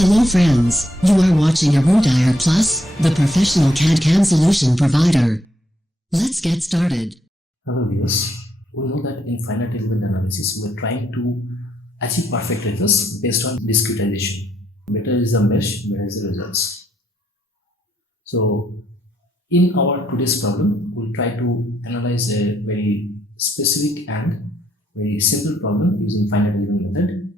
Hello friends, you are watching ERUDIRE Plus, the professional CAD/CAM solution provider. Let's get started. Hello viewers, we know that in finite element analysis we are trying to achieve perfect results based on discretization. Better is the mesh, better is the results. So in our today's problem, we'll try to analyze a very specific and very simple problem using finite element method,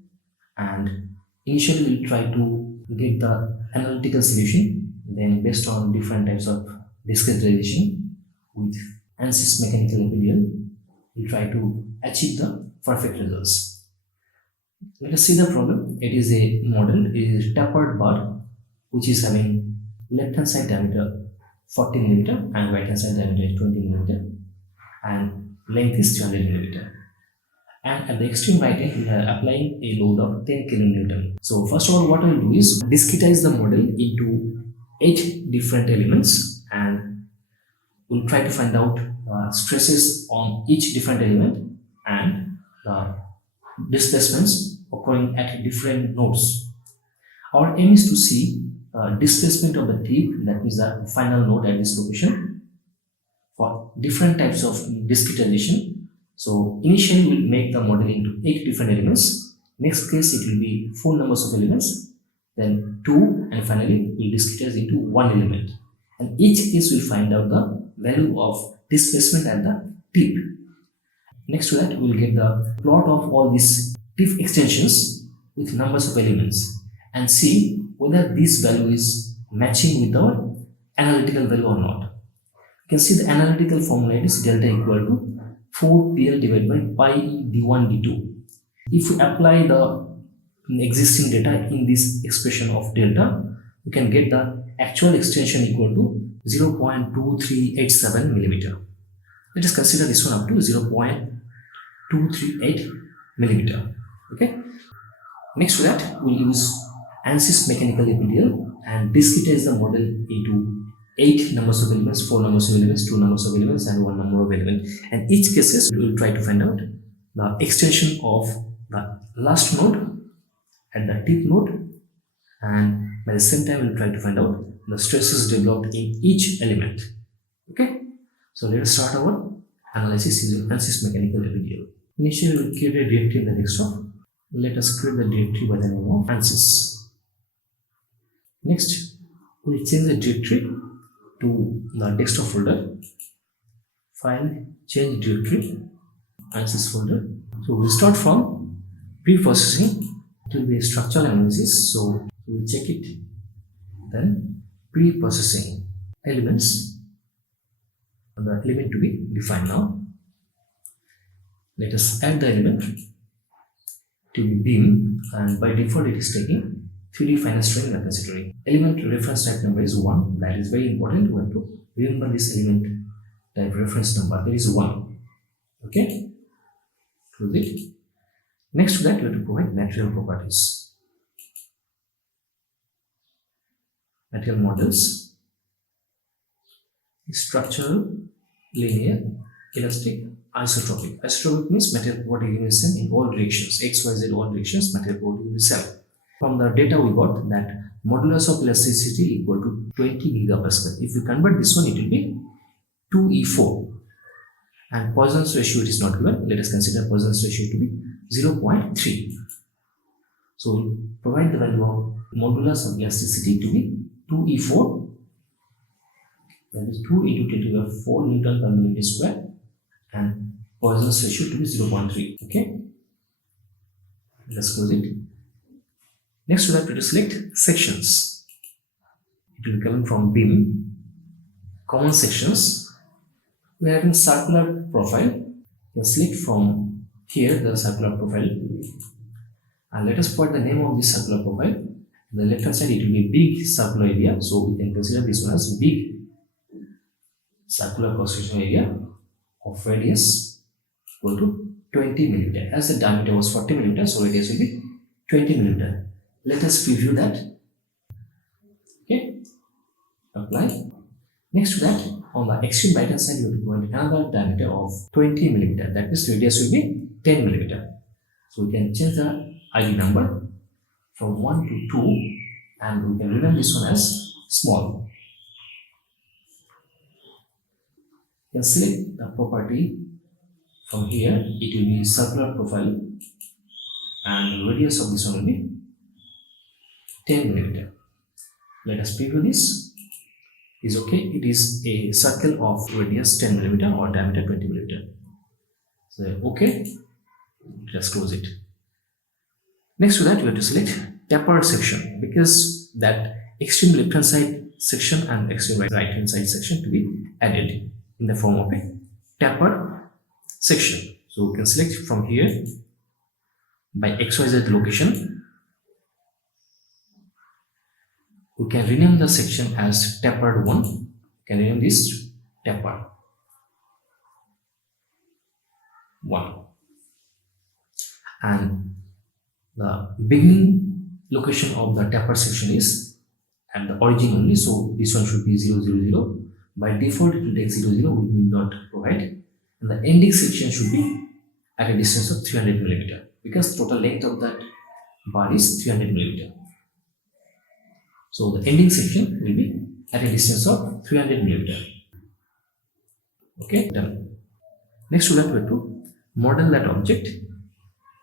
and initially we'll try to get the analytical solution, then based on different types of discretization with ANSYS mechanical APDL, we'll try to achieve the perfect results. Let us see the problem. It is a model, it is a tapered bar which is having left hand side diameter 40 mm and right hand side diameter is 20 mm and length is 200 mm. And at the extreme right end we are applying a load of 10 kN. So first of all, what I will do is discretize the model into 8 different elements, and we'll try to find out stresses on each different element and the displacements occurring at different nodes. Our aim is to see displacement of the tip, that means the final node at this location, for different types of discretization. So initially we'll make the model into 8 different elements. Next case it will be 4 numbers of elements, then 2, and finally we'll discretize into 1 element. And each case we'll find out the value of displacement at the tip. Next to that we'll get the plot of all these tip extensions with numbers of elements and see whether this value is matching with our analytical value or not. You can see the analytical formula is delta equal to 4PL divided by pi d1 d2. If we apply the existing data in this expression of delta, we can get the actual extension equal to 0.2387 mm. Let us consider this one up to 0.238 mm. Okay. Next to that, we'll use ANSYS mechanical APDL and discretize the model into 8 numbers of elements, 4 numbers of elements, 2 numbers of elements, and 1 number of element. And each cases we will try to find out the extension of the last node at the tip node, and by the same time we will try to find out the stresses developed in each element. Okay, so let us start our analysis using ANSYS mechanical APDL. Initially we will create a directory in the desktop. Let us create the directory by the name of ANSYS. Next, we will change the directory to the desktop folder. File, change directory, ANSYS folder. So we'll start from preprocessing. It will be a structural analysis, so we'll check it. Then preprocessing elements, the element to be defined now. Let us add the element to be beam, and by default it is taking 3D finite string we are considering. Element reference type number is 1. That is very important. We have to remember this element type reference number. There is 1. Okay. Close it. Next to that, you have to provide material properties. Material models, structural, linear, elastic, isotropic. Isotropic means material property will be same in all directions. X, Y, Z, all directions, material property will be same. From the data we got that modulus of elasticity equal to 20 gigapascal. If we convert this one, it will be 2E4. And Poisson's ratio it is not given. Let us consider Poisson's ratio to be 0.3. So we provide the value of modulus of elasticity to be 2E4. That is 2 into 10 to the 4 Newton per millimeter square, and Poisson's ratio to be 0.3. Okay. Let's close it. Next to that, we will select sections. It will be coming from beam, common sections. We are having circular profile. We can select from here the circular profile, and let us put the name of this circular profile. On the left hand side, it will be big circular area, so we can consider this one as big circular cross section area of radius equal to 20 mm. As the diameter was 40 mm, so radius will be 20 mm. Let us preview that. Okay, apply. Next to that, on the extreme right hand side, you have to provide another diameter of 20 mm. That means radius will be 10 mm. So we can change the ID number from 1 to 2 and we can rename this one as small. You can select the property from here. It will be circular profile, and the radius of this one will be 10 mm. Let us preview this. Is okay. It is a circle of radius 10 mm or diameter 20 mm. So okay. Let us close it. Next to that, we have to select tapered section, because that extreme left hand side section and extreme right hand side section to be added in the form of a tapered section. So we can select from here by XYZ location. We can rename the section as tapered 1. We can rename this tapered 1. And the beginning location of the tapered section is at the origin only, so this one should be 0, 0, 0. By default, it will take 0, 0. We need not provide. And the ending section should be at a distance of 300 mm, because total length of that bar is 300 mm. So the ending section will be at a distance of 300 mm. Okay, done. Next to that, we have to model that object,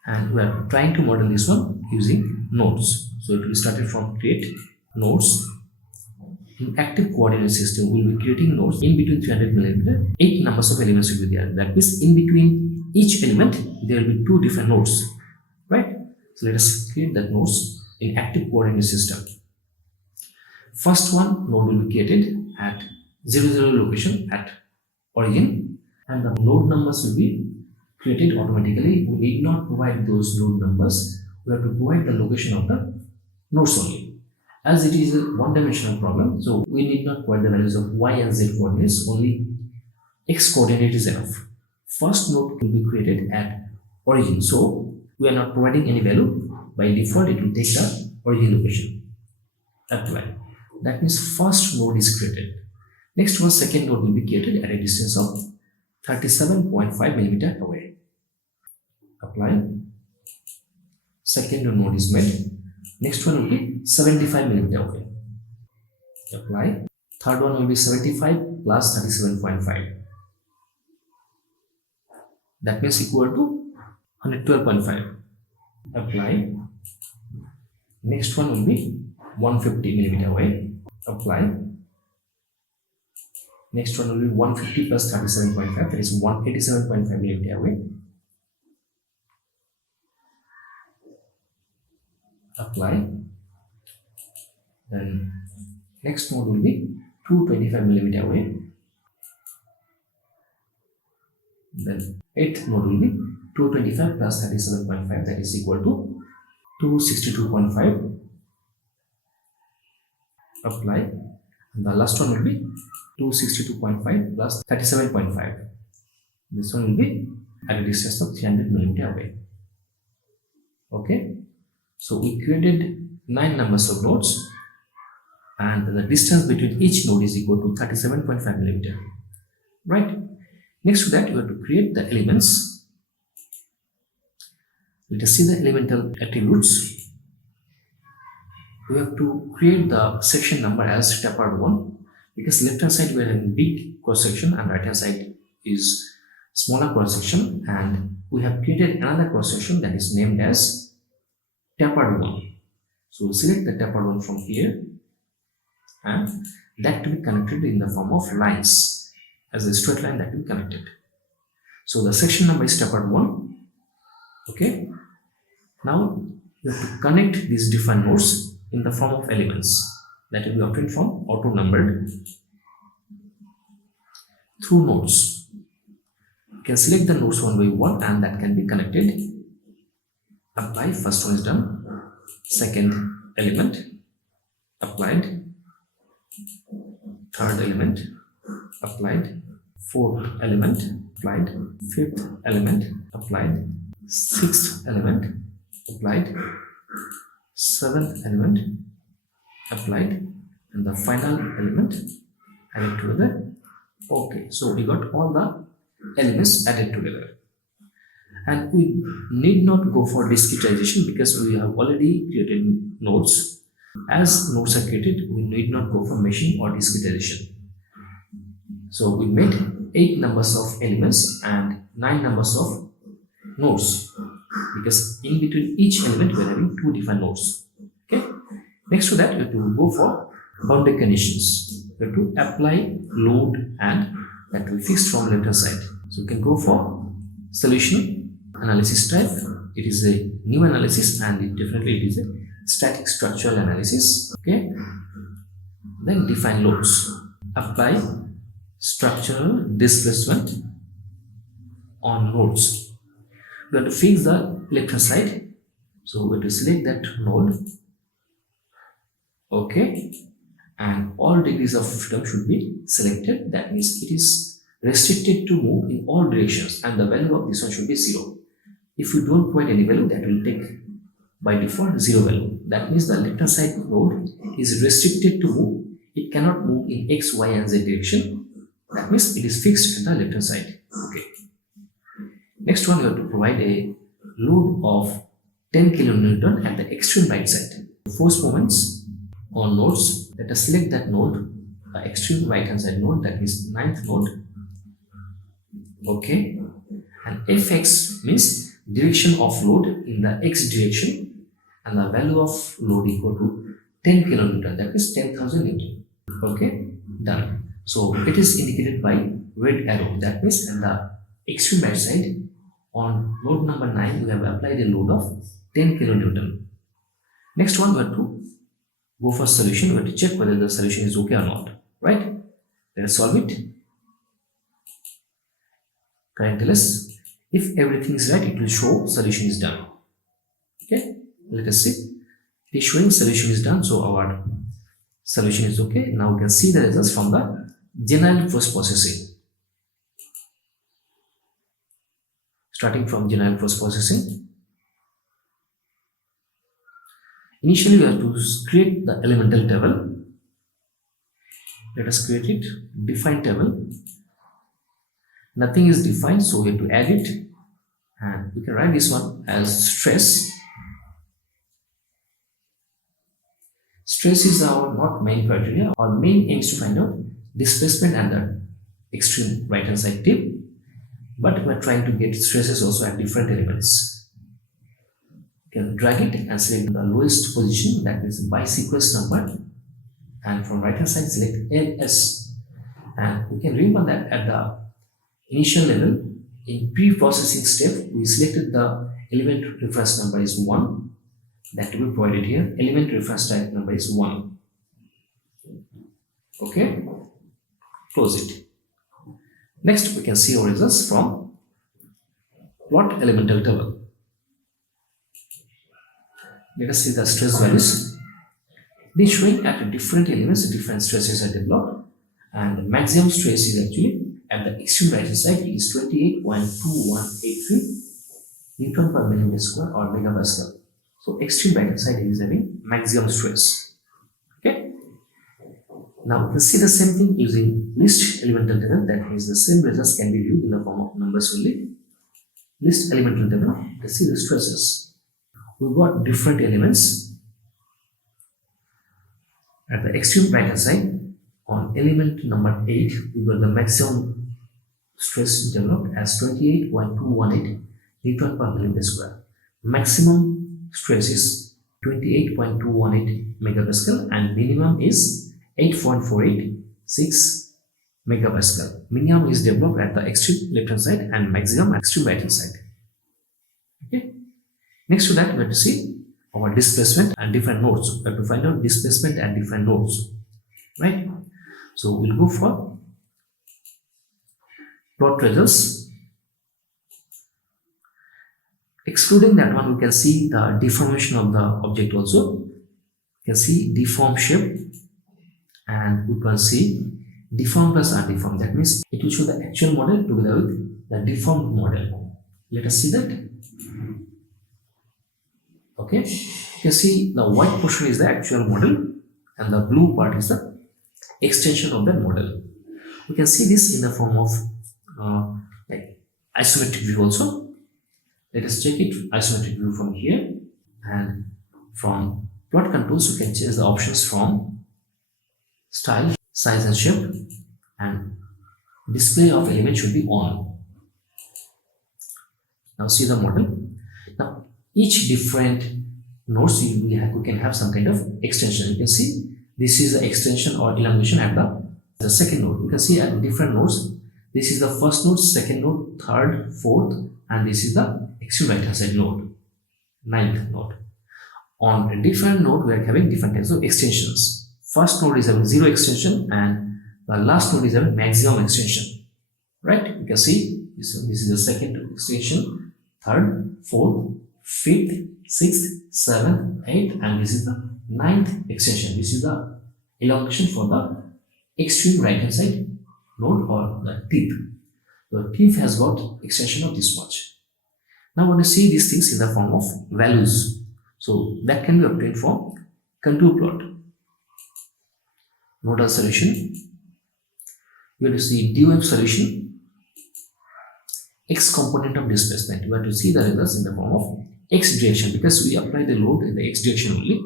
and we are trying to model this one using nodes. So it will be started from create nodes. In active coordinate system, we will be creating nodes in between 300 mm. 8 numbers of elements will be there. That means in between each element there will be 2 different nodes, right? So let us create that nodes in active coordinate system. First one node will be created at 0, 0 location at origin, and the node numbers will be created automatically. We need not provide those node numbers. We have to provide the location of the nodes only. As it is a one-dimensional problem, so we need not provide the values of y and z coordinates, only x coordinate is enough. First node will be created at origin, so we are not providing any value. By default, it will take the origin location. Apply. That means first node is created. Next one, second node will be created at a distance of 37.5 mm away. Apply. Second node is made. Next one will be 75 mm away. Apply. Third one will be 75 plus 37.5. That means equal to 112.5. Apply. Next one will be 150 mm away. Apply. Next one will be 150 plus 37.5, that is 187.5 mm away. Apply. Then next node will be 225 mm away. Then 8th node will be 225 plus 37.5, that is equal to 262.5. Apply. And the last one will be 262.5 plus 37.5. This one will be at a distance of 300 mm away. Okay. So we created 9 numbers of nodes, and the distance between each node is equal to 37.5 mm. Right. Next to that, you have to create the elements. Let us see the elemental attributes. We have to create the section number as tapered 1, because left hand side we are in big cross section and right hand side is smaller cross section, and we have created another cross section that is named as tapered 1. So select the tapered 1 from here, and that to be connected in the form of lines as a straight line that will be connected. So the section number is tapered 1. Okay. Now you have to connect these different nodes in the form of elements that will be obtained from auto numbered through nodes. You can select the nodes one by one, and that can be connected. Apply. First one is done. Second element applied. Third element applied. Fourth element applied. Fifth element applied. Sixth element applied. Seventh element applied, and the final element added together. Okay, so we got all the elements added together, and we need not go for discretization because we have already created nodes. As nodes are created, we need not go for meshing or discretization. So we made 8 numbers of elements and 9 numbers of nodes, because in between each element we are having 2 different nodes. Okay. Next to that, you have to go for boundary conditions. You have to apply load, and that will be fixed from left hand side. So you can go for solution analysis type. It is a new analysis, and it is a static structural analysis. Okay. Then define loads. Apply structural displacement on nodes. We have to fix the left hand side. So we have to select that node. Okay. And all degrees of freedom should be selected. That means it is restricted to move in all directions, and the value of this one should be 0. If you don't provide any value, that will take by default 0 value. That means the left hand side node is restricted to move. It cannot move in X, Y, and Z direction. That means it is fixed at the left hand side. Okay. Next one, you have to provide a load of 10 kN at the extreme right side. Force moments on nodes. Let us select that node, the extreme right hand side node, that is 9th node. Okay. And Fx means direction of load in the X direction, and the value of load equal to 10 kN, that is 10,000 Newton. Okay. Done. So it is indicated by red arrow. That means at the extreme right side on node number 9, we have applied a load of 10 kN. Next one, we have to go for solution. We have to check whether the solution is okay or not. Right? Let us solve it. Current tell us if everything is right, it will show solution is done. Okay? Let us see. It is showing solution is done, so our solution is okay. Now we can see the results from the general postprocessing. Starting from general postprocessing. Initially, we have to create the elemental table. Let us create it. Define table. Nothing is defined, so we have to add it, and we can write this one as stress. Stress is our not main criteria. Our main aim is to find out displacement and the extreme right hand side tip, but we are trying to get stresses also at different elements. You can drag it and select the lowest position, that is by sequence number, and from right hand side select LS, and we can remember that at the initial level in pre-processing step we selected the element reference number is 1, that will be provided here. Element reference type number is 1. Okay, close it. Next we can see our results from plot elemental table. Let us see the stress values. They showing at different elements different stresses are developed, and the maximum stress is actually at the extreme right hand side. It is 28.2183 Newton per millimeter square or megapascal. So extreme right hand side is having maximum stress. Okay. Now we can see the same thing using list elemental table. That means the same results can be viewed in the form of numbers only. List elemental table. Let's see the stresses. We've got different elements. At the extreme right hand side, on element number 8, we got the maximum stress developed as 28.218 Newton per millimeter square. Maximum stress is 28.218 megapascal, and minimum is 8.486 megapascal. Minimum is developed at the extreme left hand side and maximum at extreme right hand side. Okay. Next to that, we have to see our displacement and different nodes. We have to find out displacement at different nodes. Right? So we'll go for plot results. Excluding that one, we can see the deformation of the object also. You can see deform shape, and we can see deform plus undeformed. That means it will show the actual model together with the deformed model. Let us see that. Okay, you can see the white portion is the actual model, and the blue part is the extension of that model. We can see this in the form of like isometric view also. Let us check it isometric view from here, and from plot controls, you can change the options from style, size and shape, and display of element should be on. Now see the model. Now each different nodes we can have some kind of extension. You can see this is the extension or elongation at the second node. You can see at different nodes. This is the first node, second node, third, fourth, and this is the extreme right hand side node, ninth node. On a different node, we are having different types of extensions. First node is having 0 extension, and the last node is having maximum extension. Right? You can see this is the second extension, third, fourth, fifth, sixth, seventh, eighth, and this is the ninth extension. This is the elongation for the extreme right hand side node or the tip. The tip has got extension of this much. Now I want to see these things in the form of values. So that can be obtained from contour plot. Nodal solution. You have to see DOF solution, x component of displacement. You have to see the results in the form of x direction because we apply the load in the x direction only.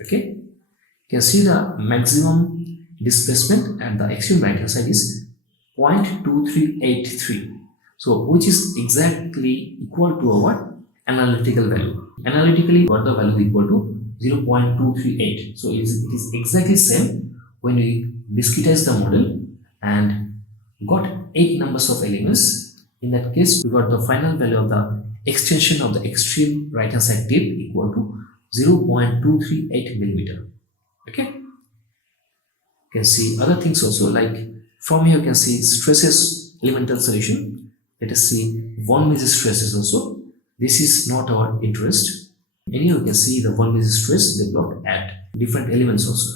Okay. You can see the maximum displacement at the extreme right hand side is 0.2383. So which is exactly equal to our analytical value. Analytically, what the value equal to 0.238. So it is exactly same when we discretize the model and got 8 numbers of elements. In that case, we got the final value of the extension of the extreme right hand side tip equal to 0.238 millimeter. Okay. You can see other things also, like from here you can see stresses elemental solution. Let us see von Mises stresses also. This is not our interest. Anyhow, you can see the von Mises stress developed at different elements also.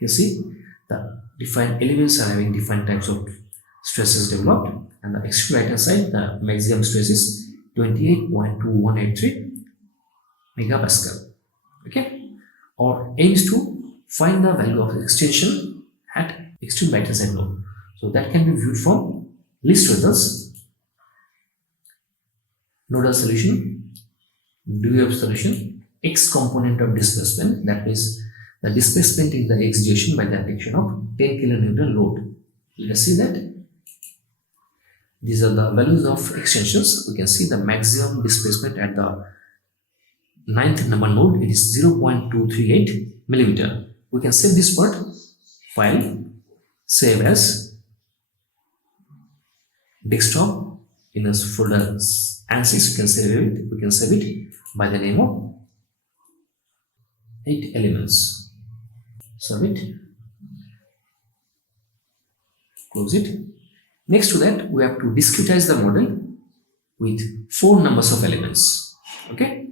You can see the different elements are having different types of stresses developed, and the extreme right hand side, the maximum stress is 28.2183 megapascal. Okay, or aims to find the value of extension at extreme right hand side node. So that can be viewed from list results. Nodal solution, DOF solution, x component of displacement, that means the displacement in the x direction by the application of 10 kN load. Let us see that. These are the values of extensions. We can see the maximum displacement at the 9th number node, it is 0.238 millimeter. We can save this part, file, save as desktop in a folder ANSYS. You can save it. We can save it by the name of 8 elements. Save it. Close it. Next to that, we have to discretize the model with 4 numbers of elements. Okay.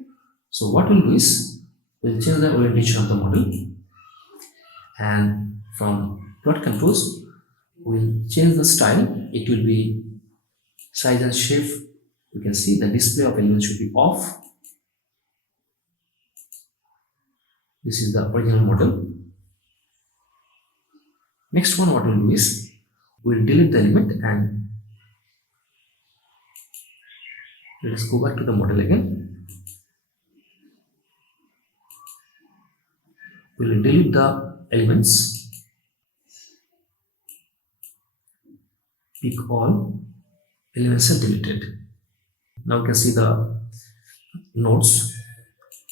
So what we'll do is we'll change the orientation of the model, and from plot controls we'll change the style. It will be size and shape. You can see the display of elements should be off. This is the original model. Next one, what we'll do is we'll delete the element, and let us go back to the model again. We'll delete the elements, pick all, elements are deleted. Now you can see the nodes,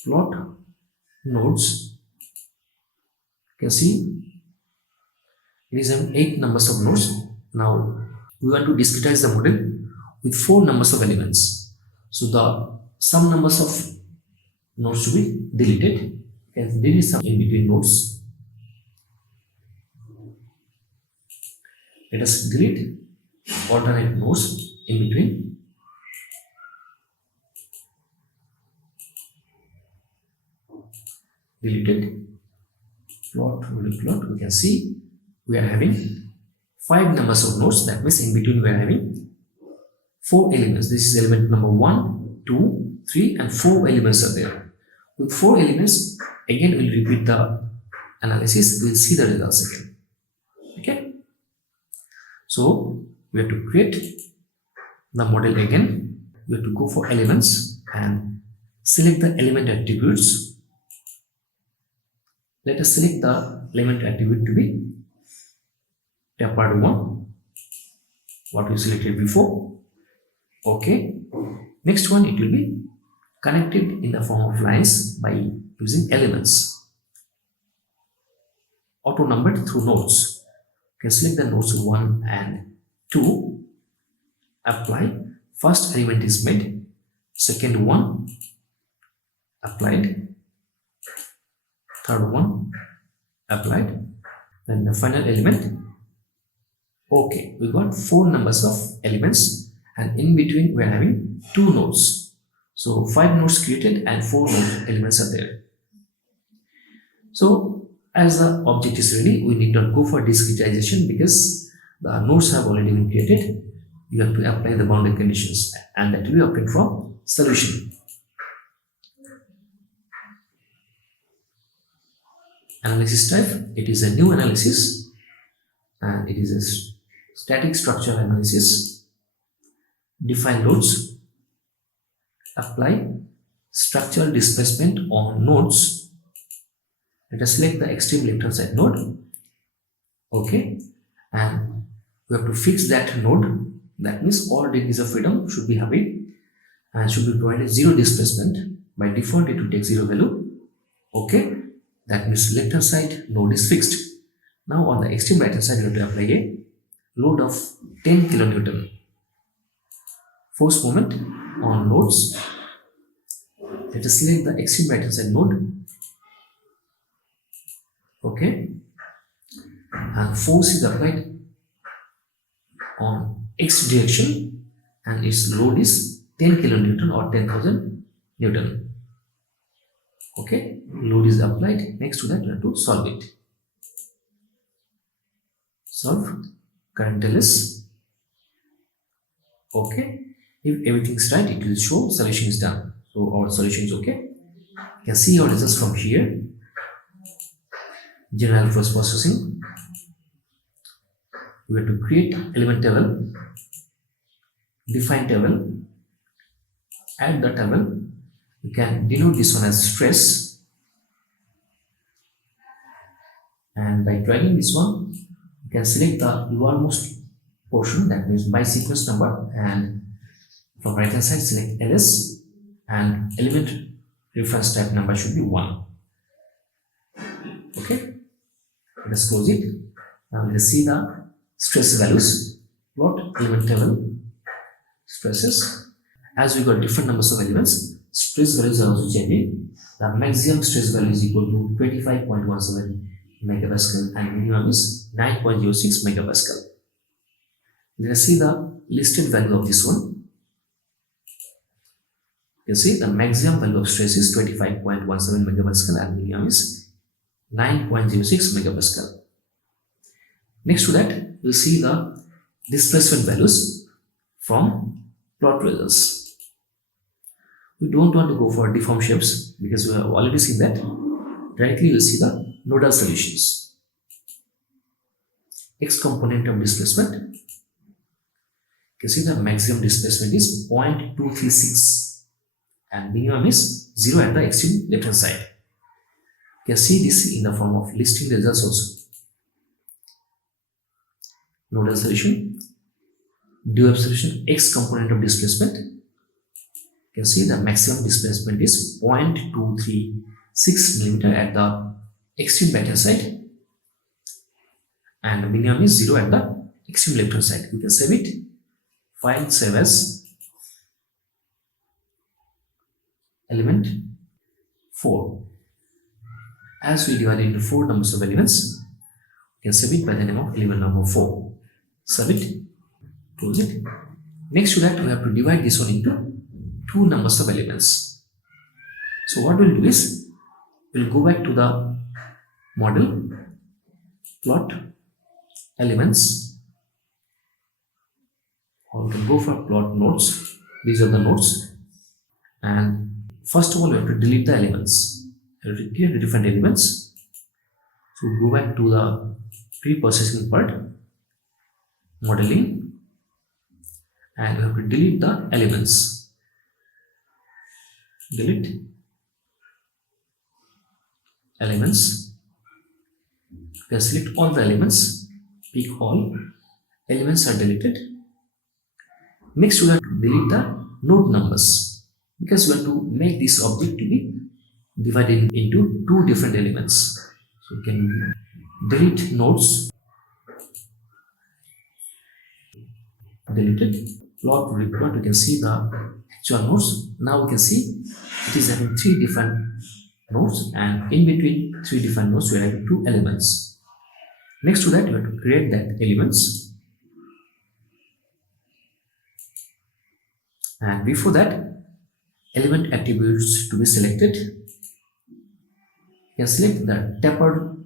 plot nodes. You can see it is 8 numbers of nodes. Now we want to discretize the model with 4 numbers of elements. So the some numbers of nodes to be deleted. You can delete some in between nodes. Let us delete alternate nodes in between. Deleted. Plot, we can see we are having 5 numbers of nodes. That means in between we are having 4 elements. This is element number 1, 2, 3 and 4 elements are there. With 4 elements, again we'll repeat the analysis. We'll see the results again. Okay. So we have to create the model again. We have to go for elements and select the element attributes. Let us select the element attribute to be tapered one, what we selected before. Okay. Next one, it will be connected in the form of lines by using elements, auto numbered through nodes. You can select the nodes 1 and 2, apply. First element is made, second one applied, third one applied, then the final element. Okay, we got 4 numbers of elements, and in between we are having 2 nodes. So 5 nodes created and 4 node elements are there. So as the object is ready, we need not go for discretization because the nodes have already been created. You have to apply the boundary conditions, and that will be obtained from solution. Analysis type, it is a new analysis, and it is a static structure analysis. Define loads, apply structural displacement on nodes. Let us select the extreme left hand side node. Okay, and we have to fix that node. That means all degrees of freedom should be having and should be provided 0 displacement. By default it will take 0 value. Okay, that means left hand side node is fixed. Now on the extreme right hand side you have to apply a load of 10 kilonewton. Force moment on nodes. Let us select the extreme right hand side node. Okay, and force is applied on x direction, and its load is 10 kilonewton or 10,000 newton. Okay, load is applied. Next to that, you have to solve it. Solve current LS. Okay, if everything is right, it will show solution is done. So our solution is okay. You can see our results from here. General Postprocessing. We have to create element table, define table, add the table. We can denote this one as stress, and by dragging this one, you can select the lowermost portion, that means by sequence number, and from right hand side select LS, and element reference type number should be 1. Okay, let us close it. Now let us see the stress values. Plot element table stresses. As we got different numbers of elements, stress values are also changing. The maximum stress value is equal to 25.17 megapascal and minimum is 9.06 megapascal. Let us see the listed value of this one. You can see the maximum value of stress is 25.17 megapascal and minimum is 9.06 megapascal. Next to that, we'll see the displacement values from plot results. We don't want to go for deform shapes because we have already seen that. Directly we'll see the nodal solutions. X component of displacement. You can see the maximum displacement is 0.236 and minimum is 0 at the extreme left hand side. You can see this in the form of listing results also. Nodal solution, dual solution, X component of displacement. You can see the maximum displacement is 0.236 millimeter at the extreme right hand side, and minimum is 0 at the extreme left hand side. We can save it. File, save as element 4. As we divide into 4 numbers of elements, we can save it by the name of element number 4. Save it, close it. Next to that, we have to divide this one into 2 numbers of elements. So what we'll do is, we'll go back to the model, plot elements, or we can go for plot nodes. These are the nodes, and first of all we have to delete the elements. We have to create the different elements. So we'll go back to the pre-processing part, modeling, and we have to delete the elements. Delete elements. You can select all the elements, pick all, elements are deleted. Next we have to delete the node numbers because we have to make this object to be divided into two different elements. So we can delete nodes, deleted, plot report, you can see the actual nodes. Now we can see it is having three different nodes, and in between three different nodes we are having two elements. Next to that you have to create that elements, and before that element attributes to be selected. You can select the tapered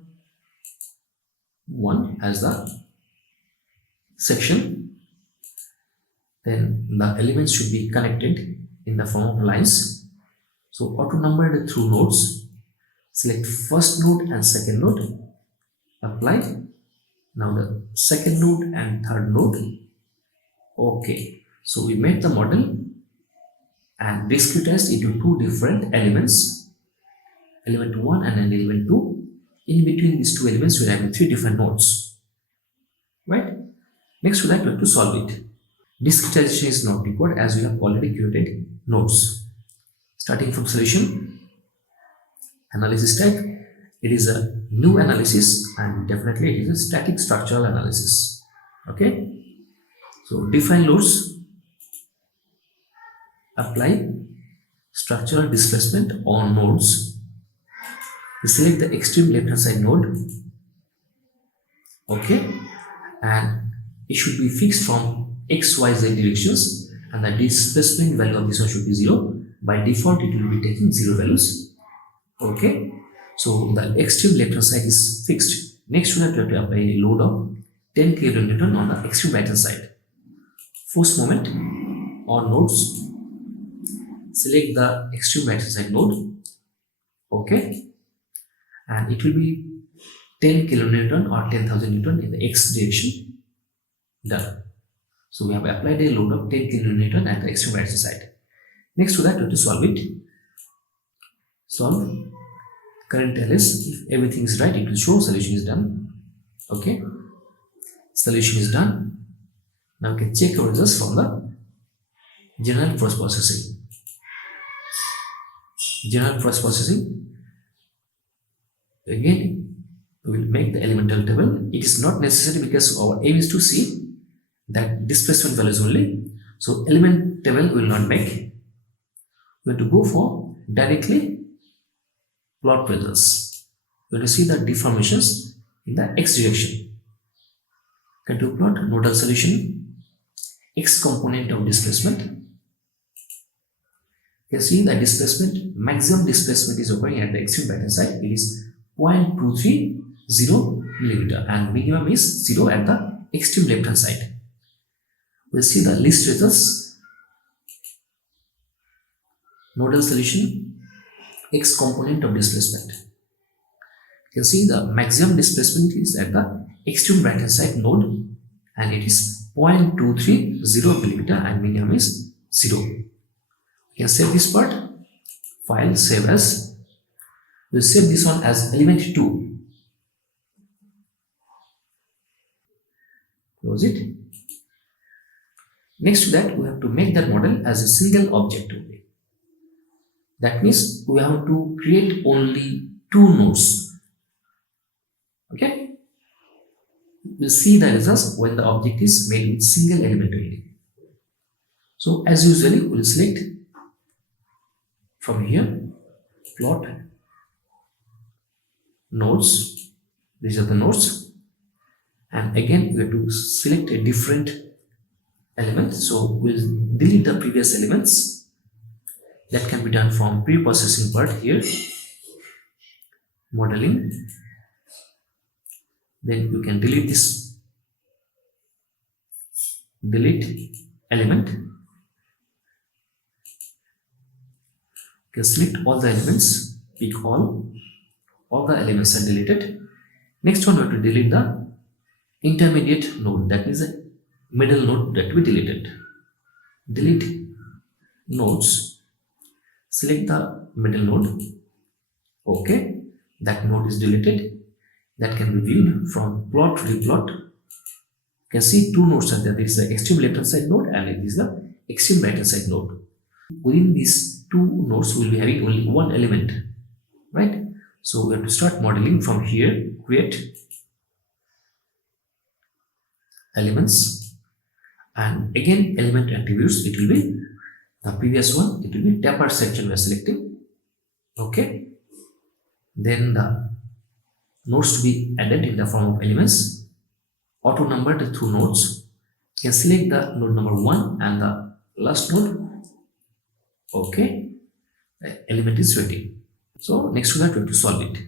one as the section. Then the elements should be connected in the form of lines. So auto numbered through nodes. Select first node and second node. Apply. Now the second node and third node. Okay. So we made the model and discretized into two different elements. Element 1 and an element 2. In between these two elements we are having three different nodes. Right? Next to that we have to solve it. Discretization is not required as we have already created nodes. Starting from solution, analysis type, it is a new analysis and definitely it is a static structural analysis. Okay, so define loads, apply structural displacement on nodes. We select the extreme left hand side node. Okay, and it should be fixed from XYZ directions, and the displacement value of this one should be 0. By default it will be taking 0 values. Okay, so the extreme left hand side is fixed. Next to that we have to apply a load of 10 kN on the extreme right hand side. Force moment on nodes, select the extreme right hand side node. Okay, and it will be 10 kN or 10,000 Newton in the X direction. Done. So we have applied a load of 10 kN at the extreme right hand side. Next to that we have to solve it. Solve current LS. If everything is right, it will show solution is done. Okay, solution is done. Now we can check our results from the general processing. General processing. Again, we will make the elemental table. It is not necessary because our aim is to see that displacement values only. So element table will not make. We have to go for directly plot results. We have to see the deformations in the X direction. Can do plot nodal solution, X component of displacement. You can see the displacement, maximum displacement is occurring at the extreme right hand side. It is 0.230 mm and minimum is 0 at the extreme left hand side. We'll see the list results. Nodal solution, X component of displacement. You can see the maximum displacement is at the extreme right hand side node and it is 0.230 mm and minimum is 0. You can save this part, file, save as. We'll save this one as element 2. Close it. Next to that, we have to make that model as a single object only. That means we have to create only two nodes. Okay? We'll see the results when the object is made with single element only. So as usually, we'll select from here, plot, nodes. These are the nodes. And again, we have to select a different element. So we'll delete the previous elements. That can be done from pre-processing part here, modeling. Then you can delete this, delete element. You can select all the elements, pick all the elements are deleted. Next one, we have to delete the intermediate node, that means the middle node that we deleted. Delete nodes, select the middle node. Okay, that node is deleted. that can be viewed from plot to replot. You can see two nodes are there. There is the extreme left hand side node and it is the extreme right hand side node. Within these two nodes, we will be having only one element, right? So we have to start modeling from here, create elements, and again element attributes, it will be the previous one, it will be tapered section we are selecting. Okay, then the nodes to be added in the form of elements, auto numbered through nodes. You can select the node number 1 and the last node. Okay, the element is ready. So next to that we have to solve it.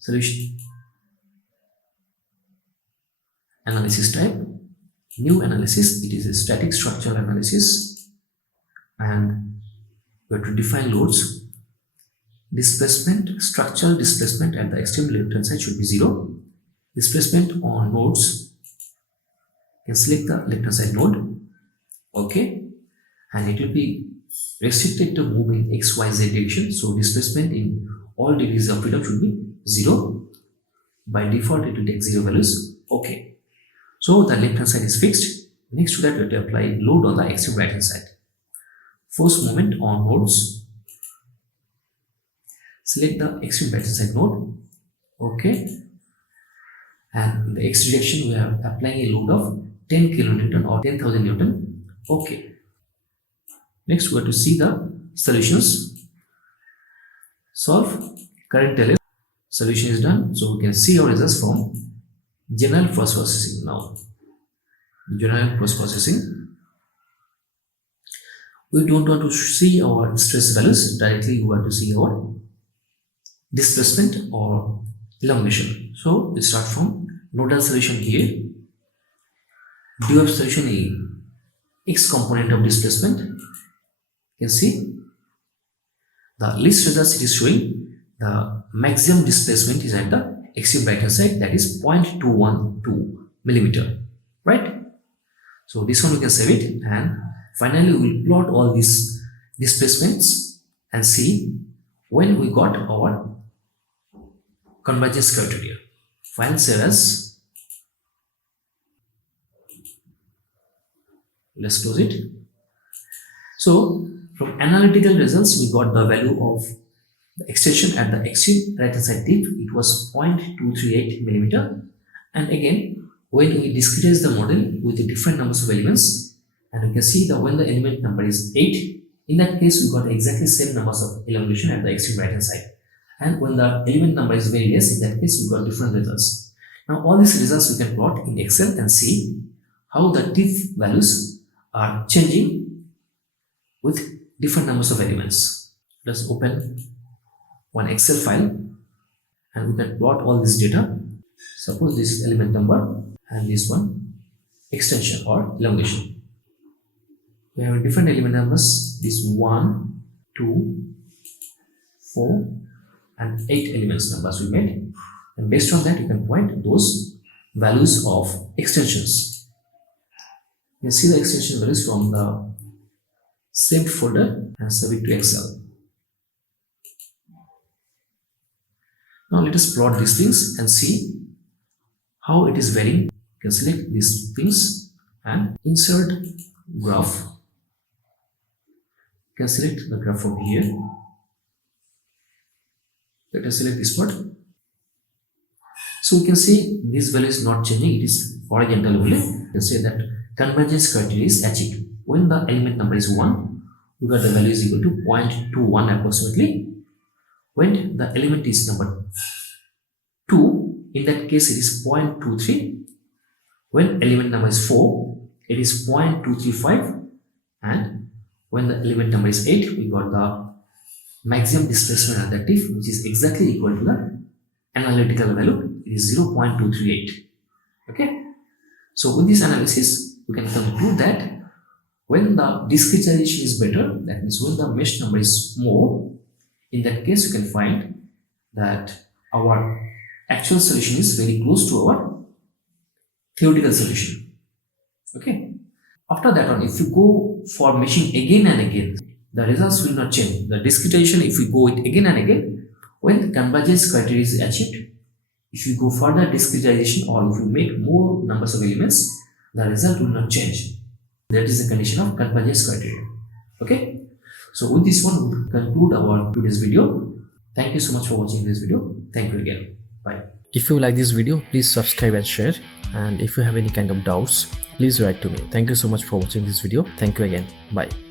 Solution, analysis type, new analysis, it is a static structural analysis, and we have to define loads. Displacement, structural displacement at the extreme left hand side should be 0. Displacement on nodes, you can select the left hand side node. Okay, and it will be restricted to move in XYZ direction. So displacement in all degrees of freedom should be 0. By default it will take 0 values. Okay, so the left hand side is fixed. Next to that we have to apply load on the extreme right hand side. Force moment on nodes, select the extreme right hand side node. Okay, and in the X direction we are applying a load of 10 kilonewton or 10,000 newton. Okay, next we have to see the solutions. Solve current element. Solution is done, so we can see our results from general postprocessing now. General postprocessing. We don't want to see our stress values directly, we want to see our displacement or elongation. So we start from nodal solution here. Do of solution A, X component of displacement. You can see the list results it is showing the maximum displacement is at the extreme right hand side, that is 0.212 millimeter, right? So this one we can save it, and finally we will plot all these displacements and see when we got our convergence criteria. File save as. Let's close it. So from analytical results we got the value of the extension at the extreme right hand side tip, it was 0.238 millimeter. And again, when we discretize the model with the different numbers of elements, and you can see that when the element number is 8, in that case we got exactly same numbers of elongation at the extreme right hand side. And when the element number is very less, in that case we got different results. Now all these results we can plot in Excel and see how the tip values are changing with different numbers of elements. Let's open one Excel file and we can plot all this data. Suppose this is element number and this one extension or elongation. We have different element numbers, this 1, 2, 4 and 8 elements numbers we made, and based on that you can point those values of extensions. You can see the extension values from the saved folder and save it to Excel. Now let us plot these things and see how it is varying. You can select these things and insert graph. You can select the graph from here. Let us select this part. So we can see this value is not changing, it is horizontal only. You can say that convergence criteria is achieved. When the element number is 1, we got the value is equal to 0.21 approximately. When the element is number 2, in that case it is 0.23. When element number is 4, it is 0.235. And when the element number is 8, we got the maximum displacement at the tip, which is exactly equal to the analytical value, it is 0.238. Okay, so with this analysis we can conclude that when the discretization is better, that means when the mesh number is more, in that case you can find that our actual solution is very close to our theoretical solution. Okay, after that on, if you go for meshing again and again, the results will not change. The discretization, if we go it again and again, When the convergence criteria is achieved, if you go further discretization or if you make more numbers of elements, the result will not change. That is the condition of convergence criteria. Okay. So with this one, we'll conclude our today's video. Thank you so much for watching this video. Thank you again. Bye. If you like this video, please subscribe and share. And if you have any kind of doubts, please write to me. Thank you so much for watching this video. Thank you again. Bye.